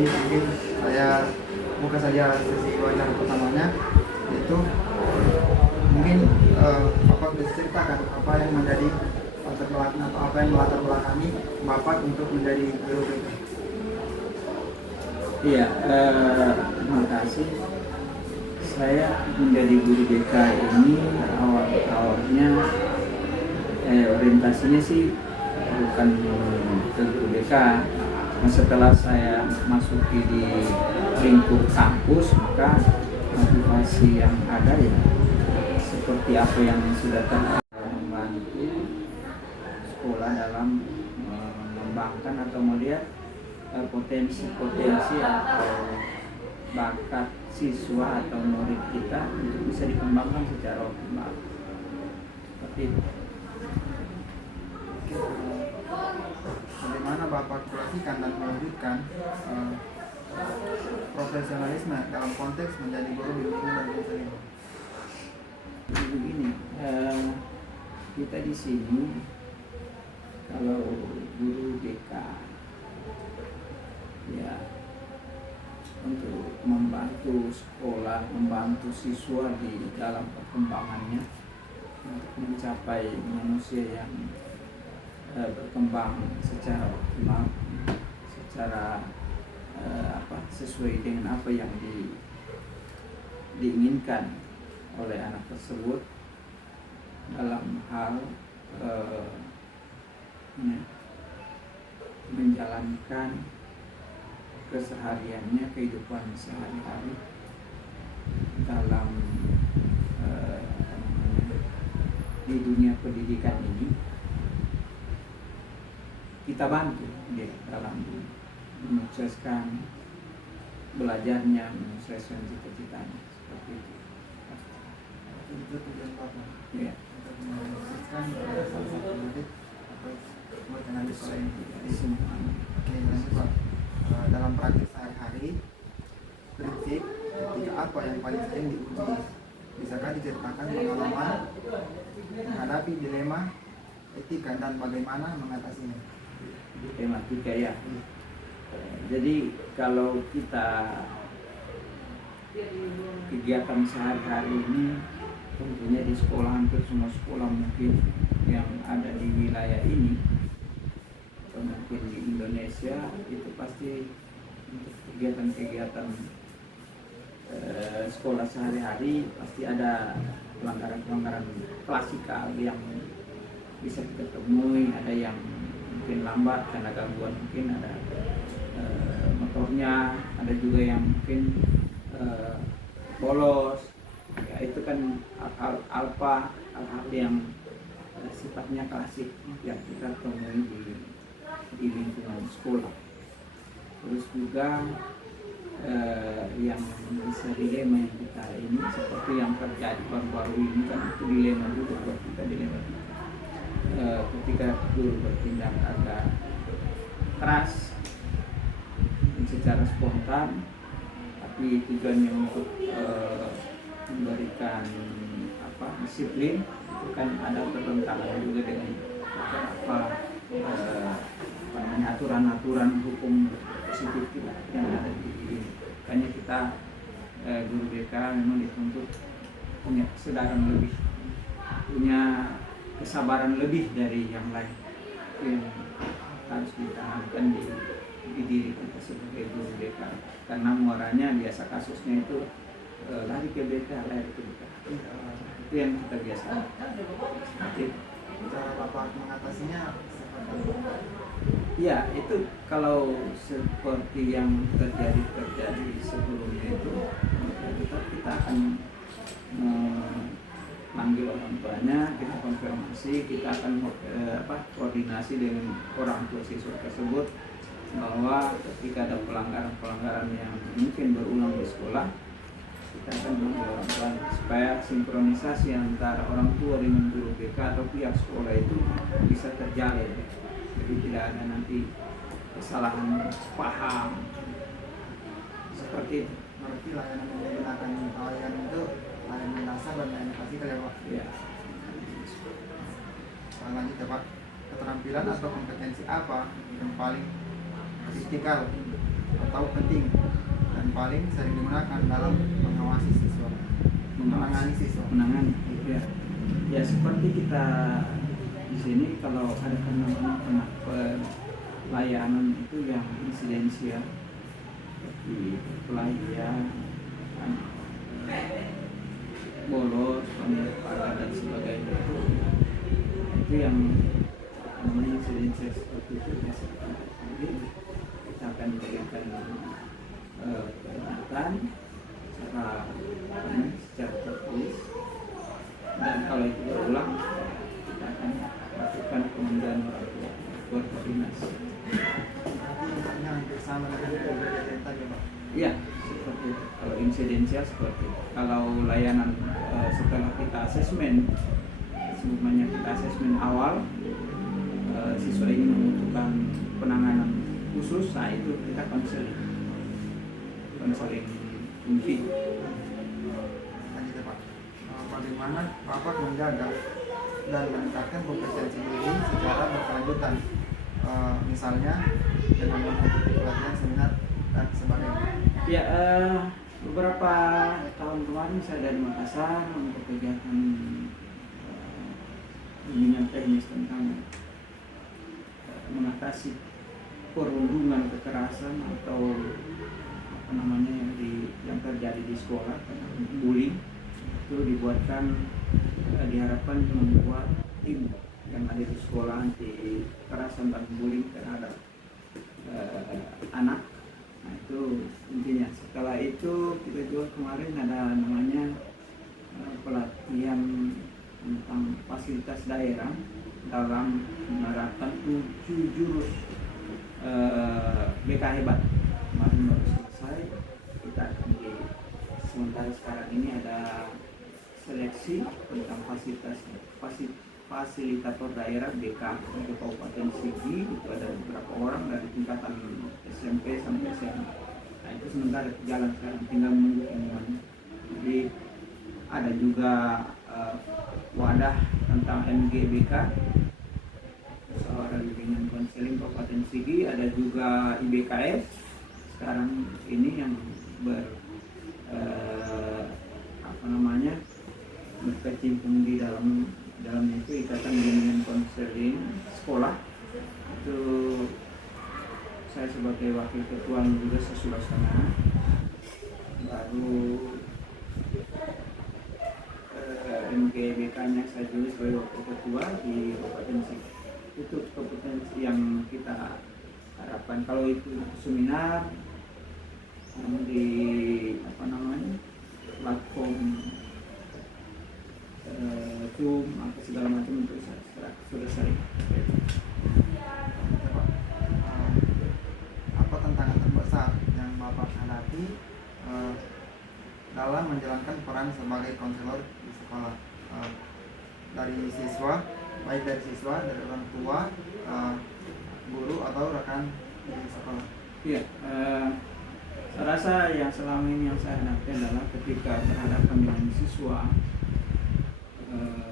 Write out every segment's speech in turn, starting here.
Jadi mungkin saya buka saja sesi wawancara pertamanya, yaitu mungkin Bapak bisa ceritakan apa yang menjadi latar belakang atau apa yang melatar belakangi Bapak untuk menjadi guru BK. Iya, terima kasih. Saya menjadi guru BK ini awalnya orientasinya sih bukan ke guru BK. Nah, setelah saya masuki di lingkup kampus, maka motivasi yang ada ya seperti apa yang sudah membantu sekolah dalam mengembangkan atau melihat potensi-potensi atau bakat siswa atau murid kita untuk bisa dikembangkan secara optimal. Seperti itu. Bagaimana Bapak klasikan dan mewujudkan profesionalisme dalam konteks menjadi guru bimbingan dan konseling? Begini, kita di sini kalau guru BK ya untuk membantu sekolah, membantu siswa di dalam perkembangannya untuk mencapai manusia yang berkembang secara optimal, secara sesuai dengan apa yang diinginkan oleh anak tersebut dalam hal menjalankan kesehariannya, kehidupan sehari-hari dalam di dunia pendidikan ini. Kita bantu dia dalam menyukseskan belajarnya, menyukseskan cita-citanya, seperti itu. Itu tujuan Bapak Ya. untuk menyukseskan salah satu murid atau buat dengan sekolah ini. Semua. Oke, lanjut Pak. Dalam praktik sehari-hari, prinsip ketika apa yang paling sering diuji? Bisakah diceritakan pengalaman menghadapi dilema etika dan bagaimana mengatasinya? Tematika ya. Jadi kalau kita kegiatan sehari-hari ini tentunya di sekolah, hampir semua sekolah mungkin yang ada di wilayah ini atau mungkin di Indonesia itu pasti untuk kegiatan-kegiatan sekolah sehari-hari pasti ada pelanggaran-pelanggaran klasikal yang bisa kita temui. Ada yang mungkin lambat karena gangguan, mungkin ada motornya, ada juga yang mungkin bolos. Ya, itu kan hal-hal yang sifatnya klasik yang kita temui di lingkungan sekolah. Terus juga yang bisa dilema yang kita ini seperti yang terjadi baru-baru ini kan itu dilema juga buat kita, dilema kita. Ketika guru bertindak agak keras secara spontan, tapi tujuannya untuk memberikan disiplin, itu kan ada pertentangan juga dengan beberapa aturan-aturan hukum positif kita yang ada di ini. Makanya kita guru BK memang dituntut punya kesadaran lebih, punya kesabaran lebih dari yang lain yang harus ditanamkan di diri kita sebagai guru BK, karena muaranya biasa kasusnya itu lari ke BK. Itu yang kita biasa. Cara Bapak mengatasinya seperti apa? Ya, itu kalau seperti yang terjadi sebelumnya itu, tetap kita akan manggil orang tuanya, kita konfirmasi, kita akan koordinasi dengan orang tua siswa tersebut bahwa ketika ada pelanggaran-pelanggaran yang mungkin berulang di sekolah, kita akan manggil orang tua supaya sinkronisasi antara orang tua dengan guru BK atau pihak sekolah itu bisa terjalin. Jadi tidak ada nanti kesalahan paham seperti itu. Berarti layanan yang digunakan layanan itu layanan dasar dan layanan klasikal ya Pak? Ya. Lanjut ya Pak, keterampilan atau kompetensi apa yang paling kritikal atau penting dan paling sering digunakan dalam mengawasi siswa, menangani siswa. Menangani, ya. Ya seperti kita di sini kalau ada kan namanya pelayanan itu yang insidensial, seperti pelayan, bolos, penyebaran dan sebagainya itu yang namanya insidensial seperti itu biasanya kita akan berikan peringatan secara tertulis, dan kalau itu berulang kita akan lakukan penundaan orang tua berkoordinasi. Nanti hampir sama dengan yang tadi, Pak. Iya, seperti itu. Kalau insidensial seperti itu. Kalau layanan setelah kita asesmen, semuanya kita asesmen awal, siswa ini membutuhkan penanganan khusus, nah itu kita konseling inti. Lanjut ya, Pak. Bagaimana Bapak menjaga dan meningkatkan kompetensi guru secara berkelanjutan, misalnya dengan mengikuti pelatihan, seminar dan sebagainya. Ya, beberapa tahun kemarin saya ada di Makassar untuk kegiatan bimbingan teknis tentang mengatasi perundungan kekerasan atau apa namanya yang terjadi di sekolah, bullying. Itu dibuatkan, diharapkan membuat tim yang ada di sekolah anti kekerasan dan bullying terhadap anak. Nah itu intinya. Setelah itu kita juga kemarin ada namanya pelatihan tentang fasilitas daerah dalam menerapkan 7 jurus BK hebat. Kemarin baru selesai. Kita akan sementara sekarang ini ada seleksi tentang fasilitator daerah BK untuk Kabupaten Sigi. Itu ada beberapa orang dari tingkatan SMP sampai SMA. Nah itu sementara jalan sekarang, tinggal menunggu pengumuman. Jadi ada juga wadah tentang MGBK, Musyawarah Bimbingan Konseling Kabupaten Sigi. Ada juga IBKS sekarang ini yang berkecimpung di dalamnya itu Ikatan Bimbingan Konseling Sekolah. Itu saya sebagai wakil ketua juga sesudah setengah, baru MGBK-nya saya juga sebagai wakil ketua di Kabupaten Sigi. Itu kompetensi yang kita harapkan. Kalau itu seminar di platform Zoom atau segala macam itu sudah sering. Apa tantangan terbesar yang Bapak hadapi dalam menjalankan peran sebagai konselor di sekolah, dari siswa, baik dari siswa, dari orang tua, guru atau rekan di sekolah? Iya, saya rasa yang selama ini yang saya hadapi adalah ketika berhadapan dengan siswa,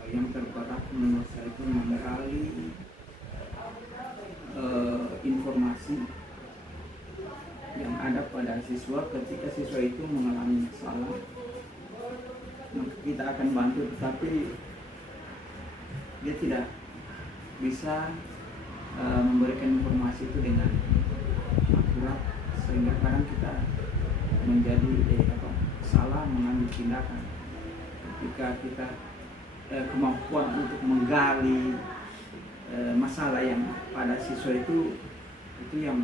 yang terberat menurut saya itu menggali informasi yang ada pada siswa. Ketika siswa itu mengalami masalah, maka kita akan bantu, tetapi dia tidak bisa memberikan informasi itu dengan akurat, sehingga kadang kita menjadi salah mengambil tindakan. Ketika kita kemampuan untuk menggali masalah yang pada siswa itu yang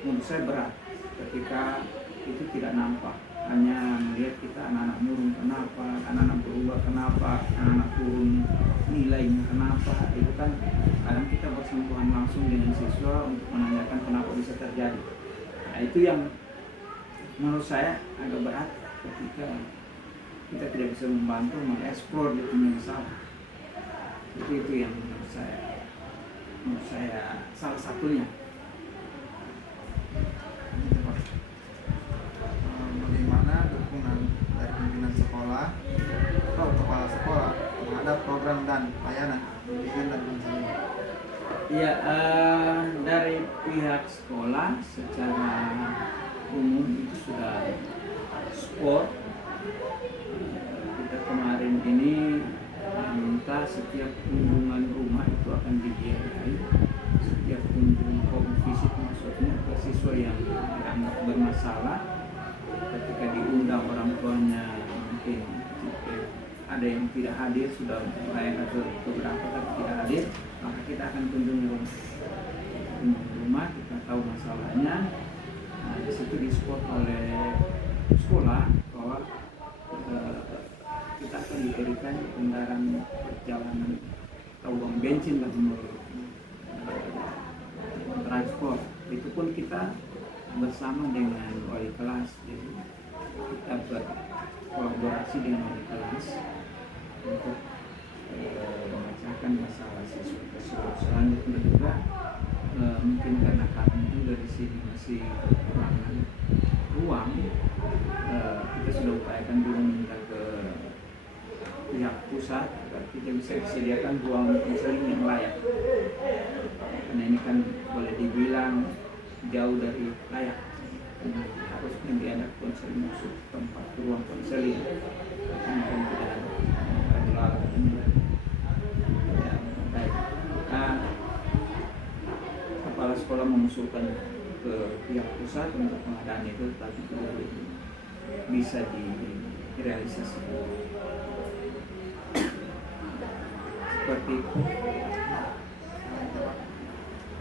menurut saya berat. Ketika itu tidak nampak, hanya melihat kita anak-anak murung kenapa, anak-anak berubah kenapa, anak-anak turun nilainya kenapa. Itu kan kadang kita bersentuhan langsung dengan siswa untuk menanyakan kenapa bisa terjadi. Nah itu yang menurut saya agak berat ketika kita tidak bisa membantu mengeksplor dia punya masalah. Itu yang menurut saya salah satunya. Bagaimana dukungan dari pimpinan sekolah atau kepala sekolah terhadap program dan layanan bimbingan dan konseling? Ya, dari pihak sekolah secara umum itu sudah sport. Kita kemarin ini minta setiap kunjungan rumah itu akan dibiayai, setiap kunjungan home visit maksudnya ke siswa yang dianggap bermasalah, ketika diundang orang tuanya mungkin ada yang tidak hadir, sudah merayakan beberapa tapi tidak hadir, maka kita akan kunjungi rumah, kita tahu masalahnya. Nah, di situ disupport oleh sekolah bahwa kita akan diberikan kendaraan perjalanan atau uang bensin lah menurut transport. Itu pun kita bersama dengan wali kelas, jadi kita berkolaborasi dengan wali kelas untuk memecahkan masalah siswa tersebut. Selanjutnya juga mungkin karena kami juga di sini masih kekurangan ruang, kita sudah upayakan dulu minta ke pihak pusat agar kita bisa disediakan ruang konseling yang layak, karena ini kan boleh dibilang jauh dari layak. Harusnya ada konseling masuk tempat ruang konseling, ini kan tidak ada. Baik. Kepala sekolah mengusulkan ke pihak pusat untuk pengadaan itu, tapi tidak bisa direalisasikan. Seperti itu.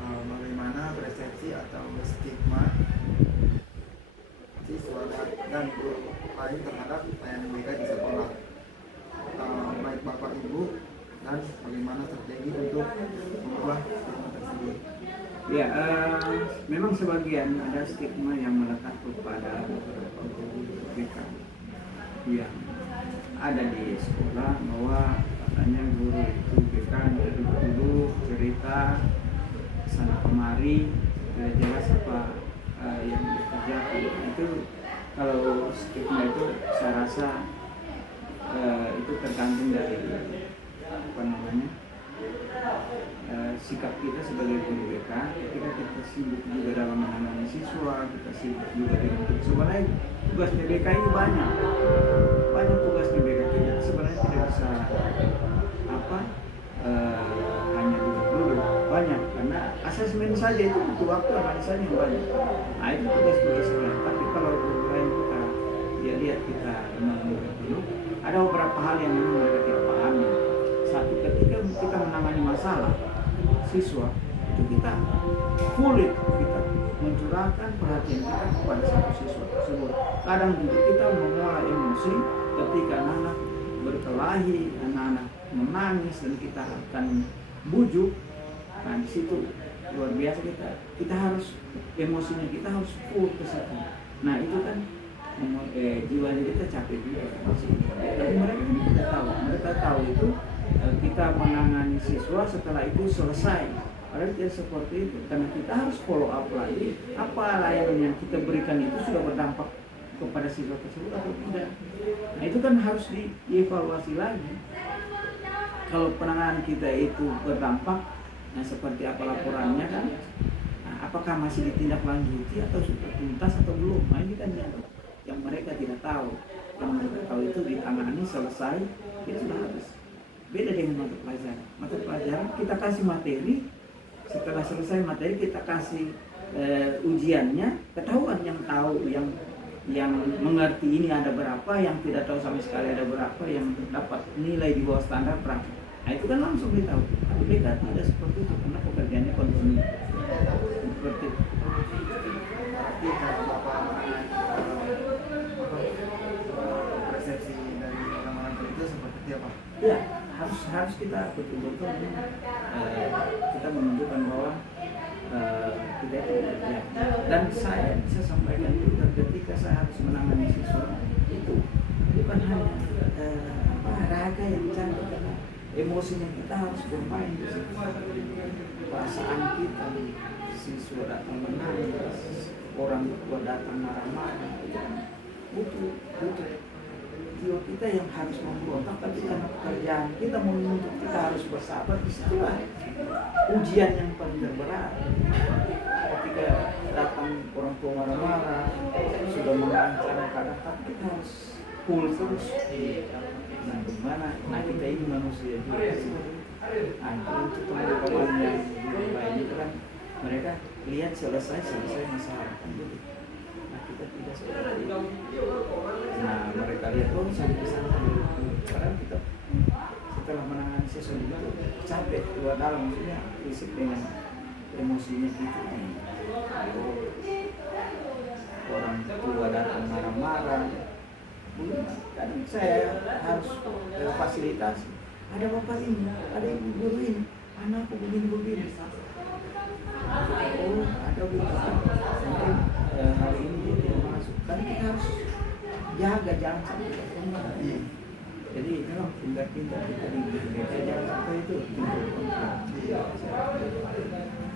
Bagaimana persepsi atau stigma siswa dan guru lain terhadap pelayanan mereka di sekolah, baik bapak ibu, dan bagaimana strategi untuk mengubah stigma tersebut? Ya, memang sebagian ada stigma yang melekat kepada beberapa guru BK yang ada di sekolah, bahwa katanya guru itu BK duduk cerita sana kemari, tidak jelas apa yang dikerjakan. Itu kalau stigma itu saya rasa itu tergantung dari apa namanya sikap kita sebagai guru BK. Ketika kita sibuk juga dalam menangani siswa, kita sibuk juga dengan sebenarnya tugas BK ini banyak tugas BK. Kita sebenarnya tidak bisa hanya duduk banyak, karena asesmen saja itu butuh waktu, analisanya yang banyak. Nah, itu tugas sebenarnya. Tapi kalau guru lain kita lihat kita dulu, ada beberapa hal yang memang mereka tidak pahami. Satu, ketika kita menangani masalah siswa itu kita kita mencurahkan perhatian kita kepada satu siswa tersebut. Kadang juga kita mengolah emosi ketika anak-anak berkelahi, anak-anak menangis, dan kita akan bujuk. Nah, di situ luar biasa kita harus emosinya kita harus full ke situ. Nah, itu kan jiwanya kita capek juga. Tapi mereka tahu itu kita menangani siswa, setelah itu selesai. Padahal tidak seperti itu, karena kita harus follow up lagi, apa layanan yang kita berikan itu sudah berdampak kepada siswa tersebut atau tidak. Nah, itu kan harus dievaluasi lagi. Kalau penanganan kita itu berdampak, nah seperti apa laporannya kan, nah, apakah masih ditindaklanjuti atau sudah tuntas atau belum. Nah, ini kan yang mereka tidak tahu. Yang mereka tahu itu ditangani selesai, itu sudah habis. Beda dengan mata pelajaran. Mata pelajaran kita kasih materi, setelah selesai materi kita kasih ujiannya, ketahuan yang tahu, yang mengerti ini ada berapa, yang tidak tahu sama sekali ada berapa, yang dapat nilai di bawah standar berapa. Nah, itu kan langsung ditahu. Tapi BK tidak seperti itu, karena pekerjaannya kontinu. Seperti itu. Berarti kalau Bapak persepsi dari orang-orang itu seperti apa? Ya, harus kita betul-betul kita menunjukkan bahwa kita itu ya. Dan saya bisa sampaikan juga ketika saya harus menangani siswa itu bukan hanya raga yang cantik, karena emosinya kita harus bermain di situ. Perasaan kita, siswa datang menangis, orang tua datang marah-marah, itu butuh jiwa kita yang harus memberontak, tapi karena pekerjaan kita menuntut kita harus bersabar. Disitulah ujian yang paling berat ketika datang kadang-kadang tapi kita harus full terus. Nah gimana? Nah kita ini manusia juga sih. Nah untuk teman-teman yang lain itu kan mereka lihat selesai masalah kan gitu. Nah kita tidak seperti itu. Nah mereka lihat sampai sekarang kita setelah menangani sesuatu itu capek keluar dalam, maksudnya fisik dengan emosinya gitu. Orang tua datang marah-marah, kan saya harus fasilitasi. Ada bapak ini, ada ibu guru ini, anakku begini. Oh, ada beberapa mungkin hari ini dia tidak masuk. Kan kita harus jaga jangan sampai terkena. Jadi memang pintar-pintar kita di gereja jangan sampai itu timbul konflik.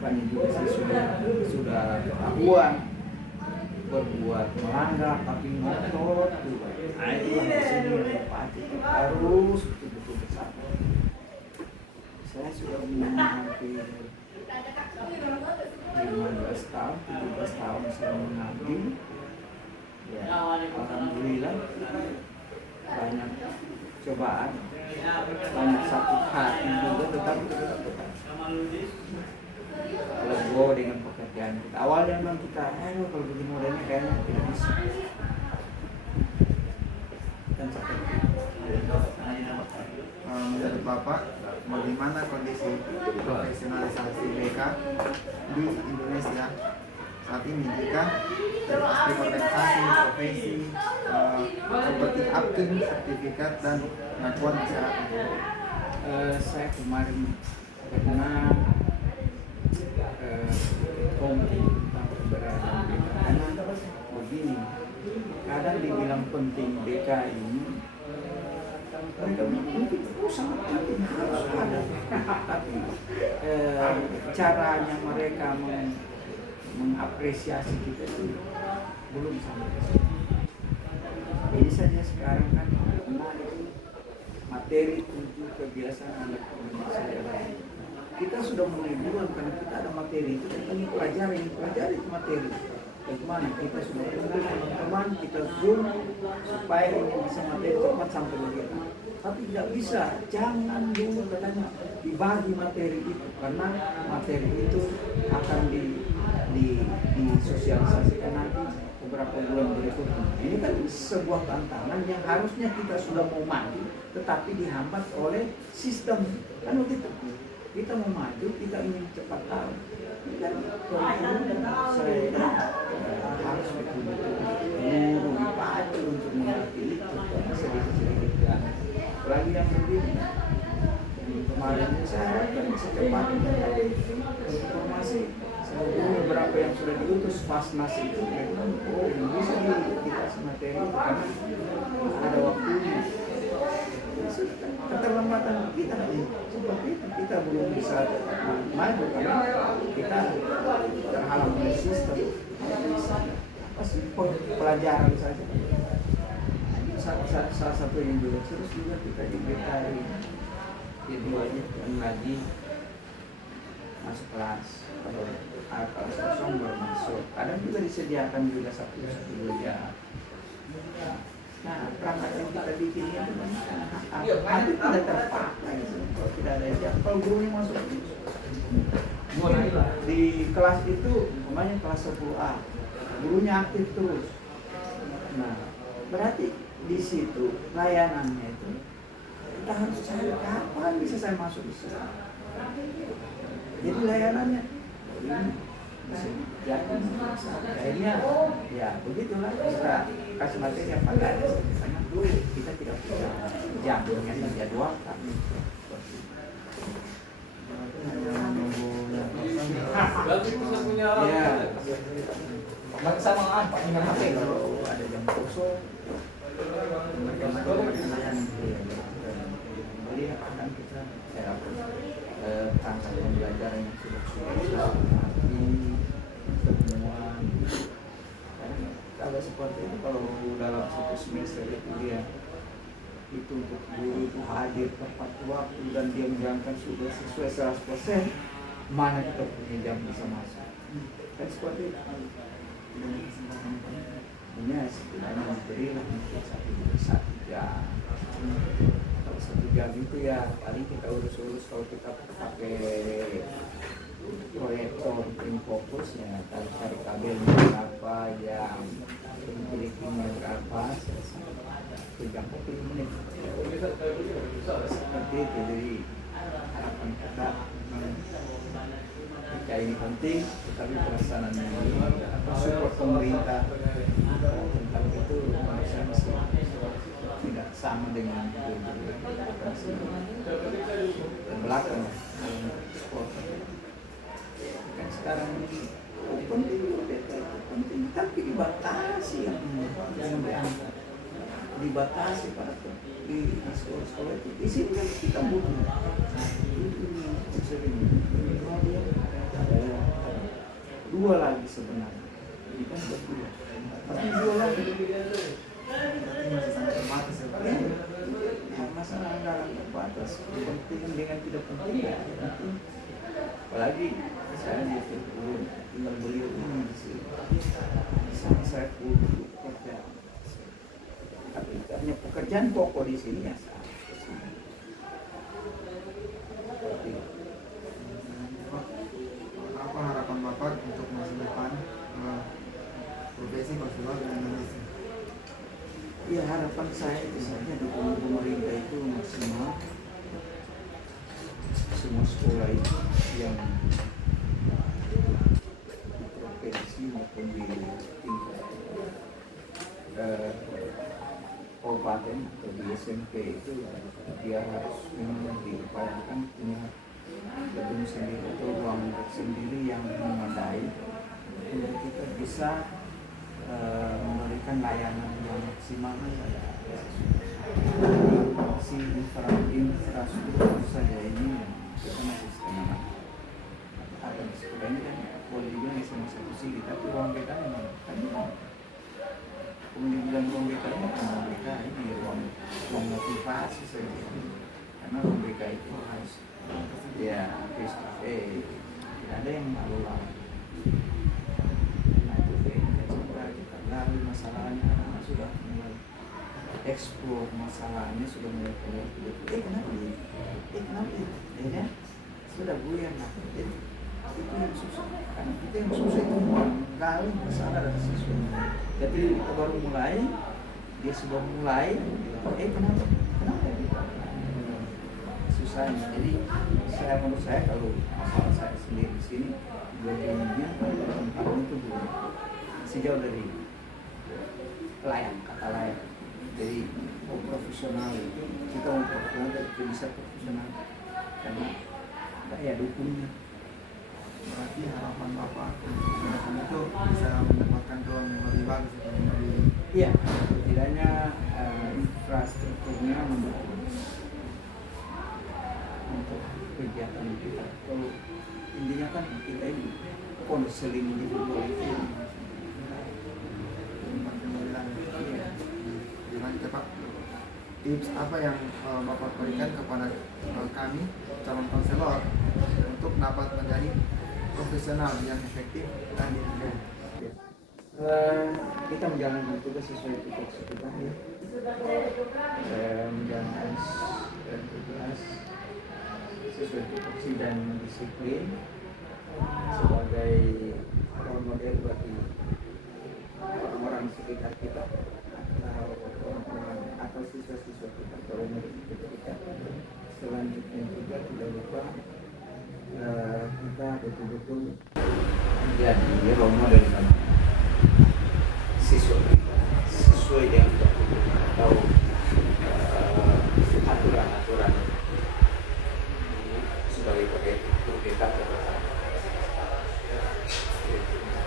Banyak juga sih sudah ketahuan berbuat melanggar tapi ngotot tuh. Nah itulah di sini Pak harus betul-betul bersabar. Saya sudah hampir 15 tahun, 17 tahun saya mengabdi. Ya, alhamdulillah banyak cobaan, banyak sakit hati juga, tetapi tetap legowo dengan pekerjaan kita. Awalnya memang kita, kalau begini modelnya kayaknya tidak bisa. Dan sakit. Menurut Bapak, bagaimana kondisi profesionalisasi BK di Indonesia saat ini jika aspek organisasi, profesi, seperti APKIN, sertifikat dan pengakuan masyarakat? Saya kemarin pernah komite tentang keberadaan BK karena begini, kadang dibilang penting BK ini mereka mungkin sangat penting harus ada, tapi caranya mereka mengapresiasi kita itu belum sampai ke situ. Ini saja sekarang kan materi 7 kebiasaan anak sejarah. Kita sudah mulai duluan karena kita ada materi itu, kita pelajari itu materi. Bagaimana kita sudah kumpul teman-teman, kita zoom supaya ini bisa materi cepat sampai begitu. Tapi tidak bisa, jangan dulu katanya dibagi materi itu karena materi itu akan disosialisasikan nanti beberapa bulan berikutnya. Ini kan sebuah tantangan yang harusnya kita sudah mau maju, tetapi dihambat oleh sistem. Kan begitu. Kita mau maju, kita ingin cepat tahu. Ini kan saya harus betul-betul dipacu untuk mengerti itu sedikit-sedikit kan. Apalagi yang begini. Kemarin saya harapkan secepatnya informasi. Beberapa yang sudah diutus Fasnas itu memang bisa dikasih materi karena ada waktunya. Keterlambatan kita seperti itu, kita belum bisa maju karena kita terhalang oleh sistem. Pasti pelajaran saja. Salah satu yang juga terus juga kita diberi keduanya dan lagi masuk kelas. Kalau kosong baru masuk. Kadang juga disediakan juga satu jam. Nah, perangkat yang kita bikin ini hampir tidak terpakai kalau tidak ada jam. Kalau gurunya masuk di kelas itu, umpamanya kelas 10A, gurunya aktif terus. Nah, berarti di situ layanannya itu kita harus cari kapan bisa saya masuk di situ. Jadi layanannya akhirnya ya begitulah kita kasih materi yang pada ada karena dulu kita tidak punya jam yang dijadwalkan. Ya sama apa dengan HP kalau ada jam kosong jadi akan kita perangkat pembelajaran yang sudah pertemuan. Kalau seperti itu, kalau dalam satu semester itu dia itu untuk guru itu hadir tepat waktu dan dia menjalankan sudah sesuai 100%, mana kita punya jam bisa masuk. Kan seperti itu. waktunya setidaknya memberilah mungkin 1 jam. Kalau 1 jam itu ya paling kita urus-urus. Kalau kita pakai proyektor print fokus ya, kalau cari kabelnya berapa, yang pentilingnya berapa, selesai 30 menit. Seperti itu. Jadi harapan kita jika ini penting, tetapi pelaksanaan support pemerintah tentang itu saya masih tidak sama dengan belakang sport. Kan sekarang ini penting beta itu penting, tapi dibatasi yang diangkat, dibatasi pada di sekolah-sekolah itu. Di sini kan kita butuh sering dua lagi sebenarnya. Ini kan berdua, tapi dua lagi. Masih sangat terbatas ya Pak. Masalah anggaran terbatas, penting dengan tidak penting ya penting. Apalagi saya di Turun, tinggal beliau ini di sini. Di sana saya butuh pekerjaan. Tapi hanya pekerjaan pokok di sini ya saya. Seperti itu. Pak, apa harapan Bapak untuk masa depan profesi konselor di Indonesia? Ya harapan saya itu saja dukungan pemerintah itu maksimal. Semua sekolah itu yang di provinsi maupun di tingkat kabupaten atau di SMP itu dia harus memang diupayakan punya gedung sendiri atau ruang sendiri yang memadai untuk kita bisa memberikan layanan yang maksimal pada si infrastruktur saja ini yang kita masih setengah. Ada di sekolah ini kan boleh dibilang sama satu sih, tapi ruang BK memang kan kemudian bilang ruang BK ini ruang BK ini ruang motivasi saja, karena ruang BK itu harus ya face to face, tidak ada yang lalu-lalu. Lalu masalahnya anak sudah mulai eksplor masalahnya, sudah mulai keluar kenapa ya sudah buyar lah. Jadi itu yang susah, karena kita yang susah itu menggali masalah dari siswa. Jadi kita baru mulai, dia sudah mulai kenapa susahnya. Jadi menurut saya kalau masalah saya sendiri di sini bagiannya tempatnya itu masih jauh dari layak, kata layak. Jadi profesional itu kita mau profesional itu bisa profesional karena ya dukungnya. Berarti harapan Bapak harapan itu bisa mendapatkan ruang yang lebih bagus dari Iya, setidaknya infrastrukturnya mendukung untuk kegiatan kita. Kalau intinya kan kita ini konseling individual itu Gimana Pak, tips apa yang Bapak berikan kepada kami calon konselor untuk dapat menjadi profesional yang efektif dan independen? Kita menjalankan tugas sesuai tugas kita ya. Menjalankan tugas sesuai tupoksi dan disiplin sebagai role model bagi orang-orang sekitar kita atau siswa-siswa kita, kalau kita selanjutnya juga tidak lupa kita betul-betul menjadi role model bagi siswa kita sesuai dengan atau aturan-aturan sebagai proyektur kita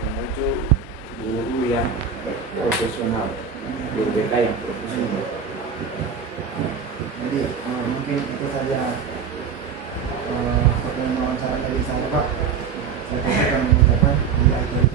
menuju guru yang profesional, guru BK yang profesional. Jadi mungkin itu saja pertemuan wawancara dari saya Pak. Saya akan mengucapkan di akhir